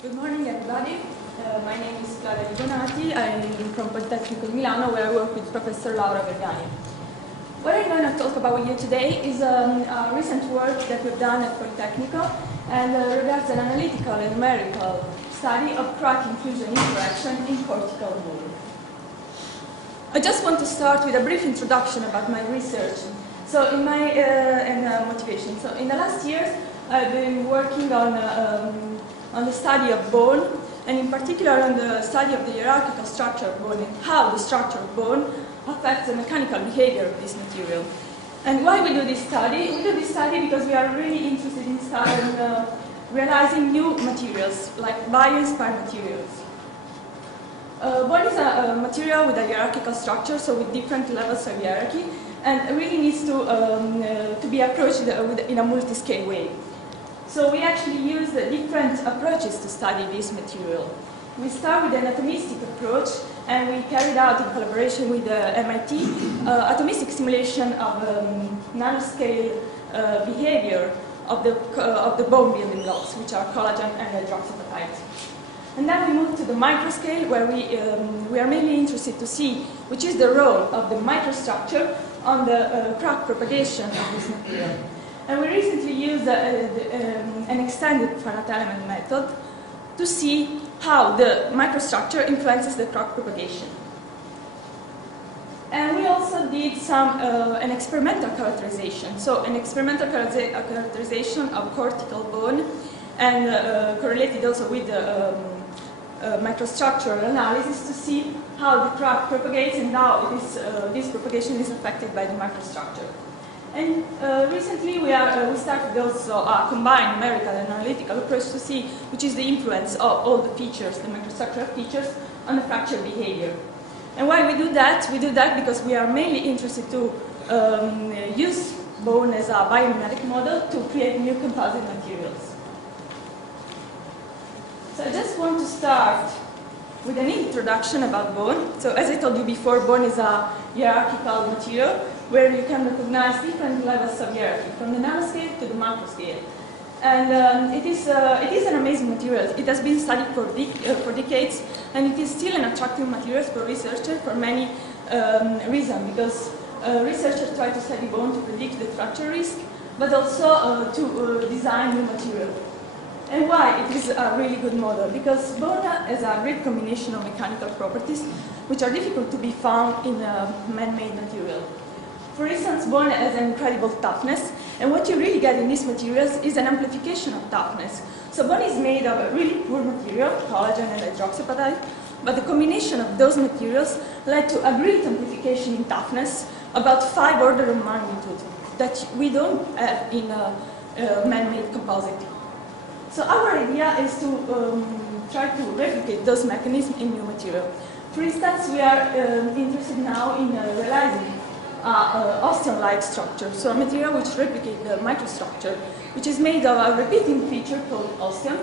Good morning, everybody. My name is Clara Libonati. I'm from Politecnico di Milano, where I work with Professor Laura Vergani. What I'm going to talk about with you today is a recent work that we've done at Politecnico and regards an analytical and numerical study of crack inclusion interaction in cortical bone. I just want to start with a brief introduction about my research. So, and motivation. So, in the last years, I've been working on the study of bone, and in particular on the study of the hierarchical structure of bone and how the structure of bone affects the mechanical behavior of this material. And why we do this study? We do this study because we are really interested in realizing new materials, like bio-inspired materials. Bone is a material with a hierarchical structure, so with different levels of hierarchy, and it really needs to be approached in a multi-scale way. So we actually use different approaches to study this material. We start with an atomistic approach, and we carried out in collaboration with MIT atomistic simulation of nanoscale behavior of the bone building blocks, which are collagen and hydroxyapatite. And then we move to the microscale, where we are mainly interested to see which is the role of the microstructure on the crack propagation of this material. And we recently used an extended finite element method to see how the microstructure influences the crack propagation. And we also did an experimental characterization. So an experimental characterization of cortical bone, and correlated also with the microstructural analysis to see how the crack propagates and how this propagation is affected by the microstructure. And recently we started also a combined numerical and analytical approach to see which is the influence of all the features, the microstructural features, on the fracture behavior. And why we do that? We do that because we are mainly interested to use bone as a biomimetic model to create new composite materials. So I just want to start with an introduction about bone. So as I told you before, bone is a hierarchical material where you can recognize different levels of hierarchy, from the nanoscale to the macroscale. And it is an amazing material. It has been studied for decades, and it is still an attractive material for researchers for many reasons, because researchers try to study bone to predict the fracture risk, but also to design new material. And why it is a really good model? Because bone has a great combination of mechanical properties which are difficult to be found in man-made material. For instance, bone has an incredible toughness, and what you really get in these materials is an amplification of toughness. So bone is made of a really poor material, collagen and hydroxyapatite, but the combination of those materials led to a great amplification in toughness, about 5 orders of magnitude, that we don't have in a man-made composite. So our idea is to try to replicate those mechanisms in new material. For instance, we are interested now in realizing osteon-like structure, so a material which replicates the microstructure, which is made of a repeating feature called osteon,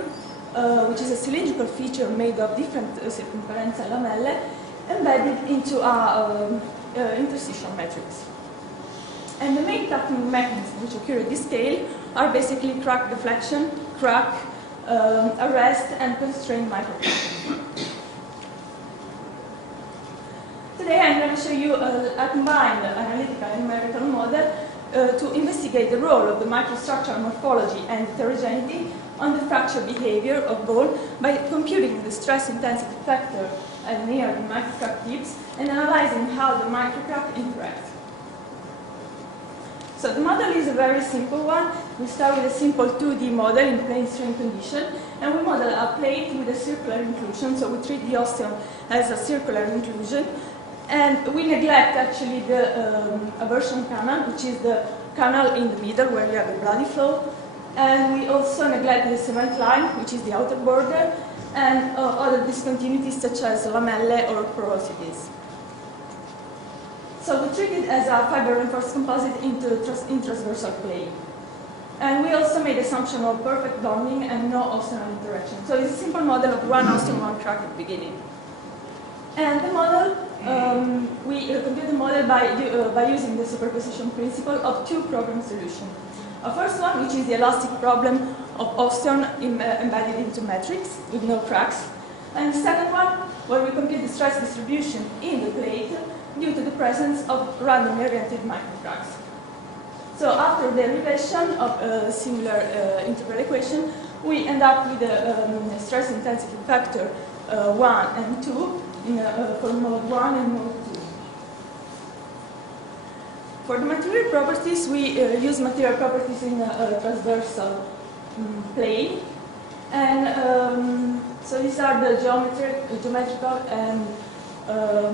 which is a cylindrical feature made of different circumferential lamellae embedded into a interstitial matrix. And the main toughening mechanisms which occur at this scale are basically crack deflection, crack, arrest, and constrained microcracking. Today I'm going to show you a combined analytical and numerical model to investigate the role of the microstructural morphology and heterogeneity on the fracture behavior of bone by computing the stress intensity factor near the microcrack tips and analyzing how the microcrack interacts. So the model is a very simple one. We start with a simple 2D model in plane strain condition, and we model a plate with a circular inclusion, so we treat the osteon as a circular inclusion, and we neglect actually the aversion canal, which is the canal in the middle where you have the bloody flow, and we also neglect the cement line, which is the outer border, and other discontinuities such as lamellae or porosities. So we treat it as a fiber-reinforced composite in transversal plane. And we also made assumption of perfect bonding and no osteonal interaction. So it's a simple model of one osteon, one crack at the beginning. And the model, we compute the model by using the superposition principle of 2 problem solutions. A first one, which is the elastic problem of osteon embedded into matrix with no cracks. And the second one, where we compute the stress distribution in the plate due to the presence of randomly oriented microcracks. So after the derivation of a similar integral equation, we end up with a stress intensity factor 1 and 2 for mode 1 and mode 2. For the material properties, we use material properties in a transversal plane. And so these are the geometrical and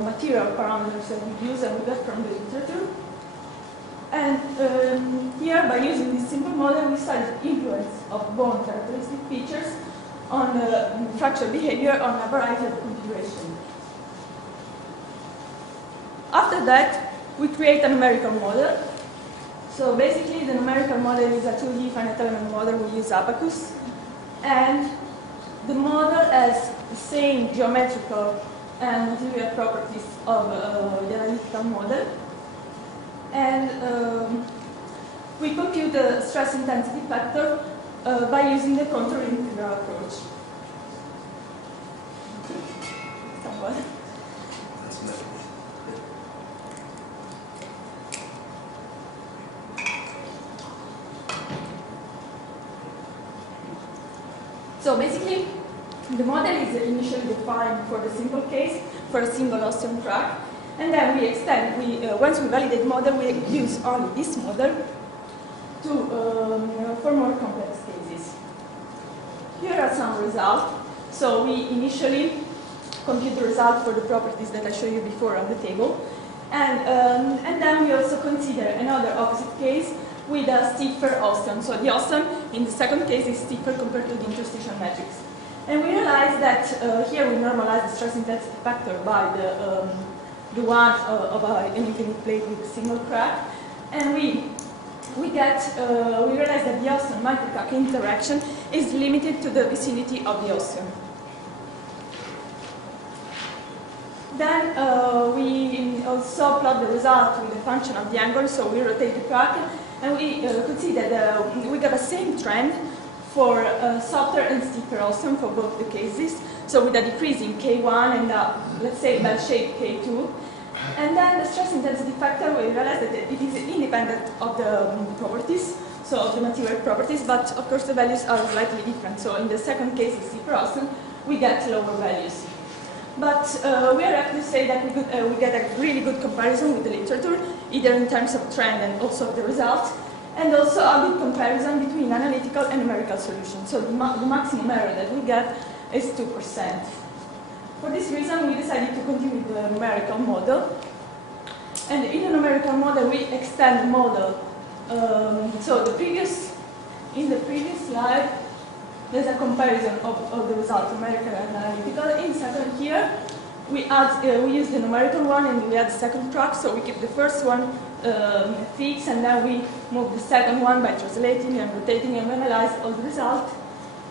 material parameters that we use and we get from the literature. And here, by using this simple model, we study the influence of bone characteristic features on fracture behavior on a variety of configurations. After that, we create a numerical model. So basically, the numerical model is a 2D finite element model. We use Abacus. And the model has the same geometrical and material properties of the analytical model. And we compute the stress intensity factor by using the contour integral approach. So basically, the model is initially defined for the simple case, for a single osteon crack, and then we extend, once we validate model, we use only this model for more complex cases. Here are some results. So we initially compute the result for the properties that I showed you before on the table, and then we also consider another opposite case with a stiffer osteon. So the osteon in the second case is stiffer compared to the interstitial matrix. And we realize that here we normalize the stress intensity factor by the one of an infinite plate with a single crack, and we realize that the osteon microcrack interaction is limited to the vicinity of the osteon. Then we also plot the result with the function of the angle, so we rotate the crack, and we could see that we got the same trend for softer and stiffer osteon for both the cases, so with a decrease in K1 and let's say bell-shaped K2. And then the stress intensity factor, we realized that it is independent of the properties, so of the material properties, but of course the values are slightly different. So in the second case, the stiffer osteon, we get lower values. But we are happy to say that we get a really good comparison with the literature, either in terms of trend and also of the results, and also a good comparison between analytical and numerical solutions. So the maximum error that we get is 2%. For this reason, we decided to continue with the numerical model. And in the numerical model, we extend the model. So in the previous slide, there's a comparison of the results, numerical and analytical. In second here, we use the numerical one and we add the second track, so we keep the first one fixed, and then we move the second one by translating and rotating and analyze all the results.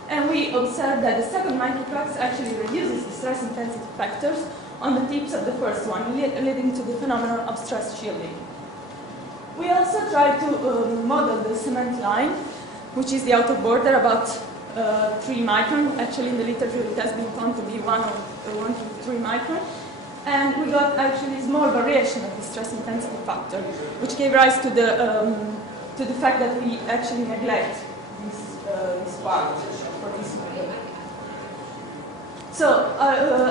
And we observe that the second microcracks actually reduces the stress intensity factors on the tips of the first one, leading to the phenomenon of stress shielding. We also try to model the cement line, which is the outer border, about 3 micron. Actually, in the literature, it has been found to be 1 to 3 micron. And we got actually a small variation of the stress intensity factor, which gave rise to the fact that we actually neglect this part for this model. So,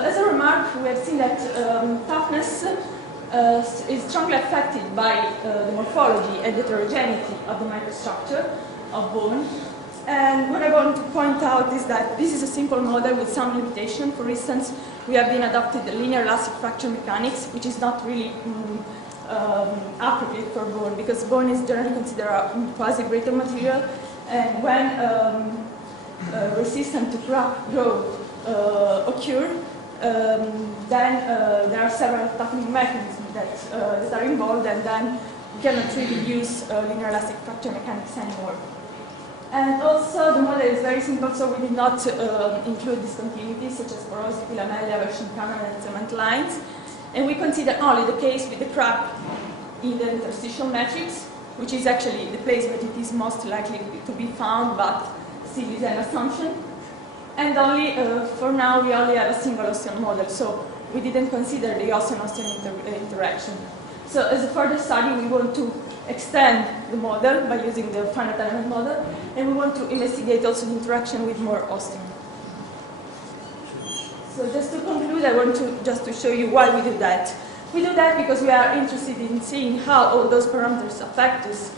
as a remark, we have seen that toughness is strongly affected by the morphology and heterogeneity of the microstructure of bone. And what I want to point out is that this is a simple model with some limitation. For instance, we have been adopted the linear elastic fracture mechanics, which is not really appropriate for bone, because bone is generally considered a quasi-brittle material, and when resistant to crack growth occur, then there are several toughening mechanisms that are involved, and then we cannot really use linear elastic fracture mechanics anymore. And also, the model is very simple, so we did not include discontinuities such as porosity, lamella, version canal, and cement lines. And we consider only the case with the crack in the interstitial matrix, which is actually the place where it is most likely to be found, but still is an assumption. And only, for now, we only have a single Gaussian model, so we didn't consider the Gaussian-Gaussian interaction. So as a further study, we want to extend the model by using the finite element model, and we want to investigate also the interaction with more Gaussian. So just to conclude, I want to show you why we do that. We do that because we are interested in seeing how all those parameters affect this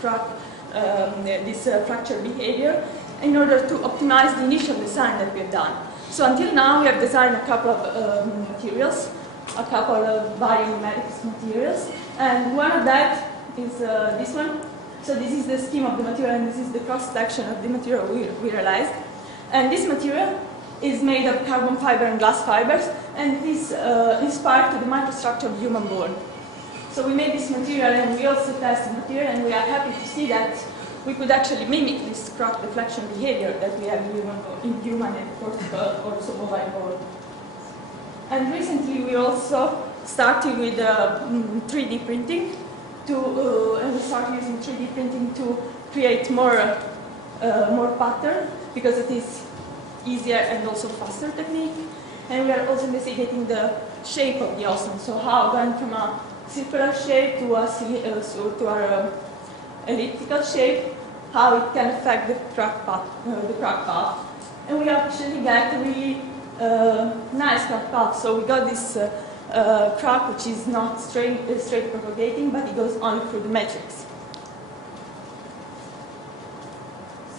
fracture behavior in order to optimize the initial design that we have done. So until now, we have designed a couple of materials, a couple of biomimetics materials, and one of that is this one. So this is the scheme of the material, and this is the cross-section of the material we realized. And this material is made of carbon fiber and glass fibers, and it is inspired to the microstructure of the human bone. So we made this material, and we also tested the material, and we are happy to see that we could actually mimic this crack deflection behavior that we have in human and also mobile bone. And recently we also started with 3D printing and we started using 3D printing to create more pattern, because it is easier and also faster technique. And we are also investigating the shape of the Gaussian, so how going from a circular shape to our elliptical shape, how it can affect the crack path. And we actually get a really nice crack path. So we got this crack which is not straight propagating, but it goes only through the matrix.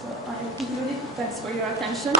So I have concluded. Thanks for your attention.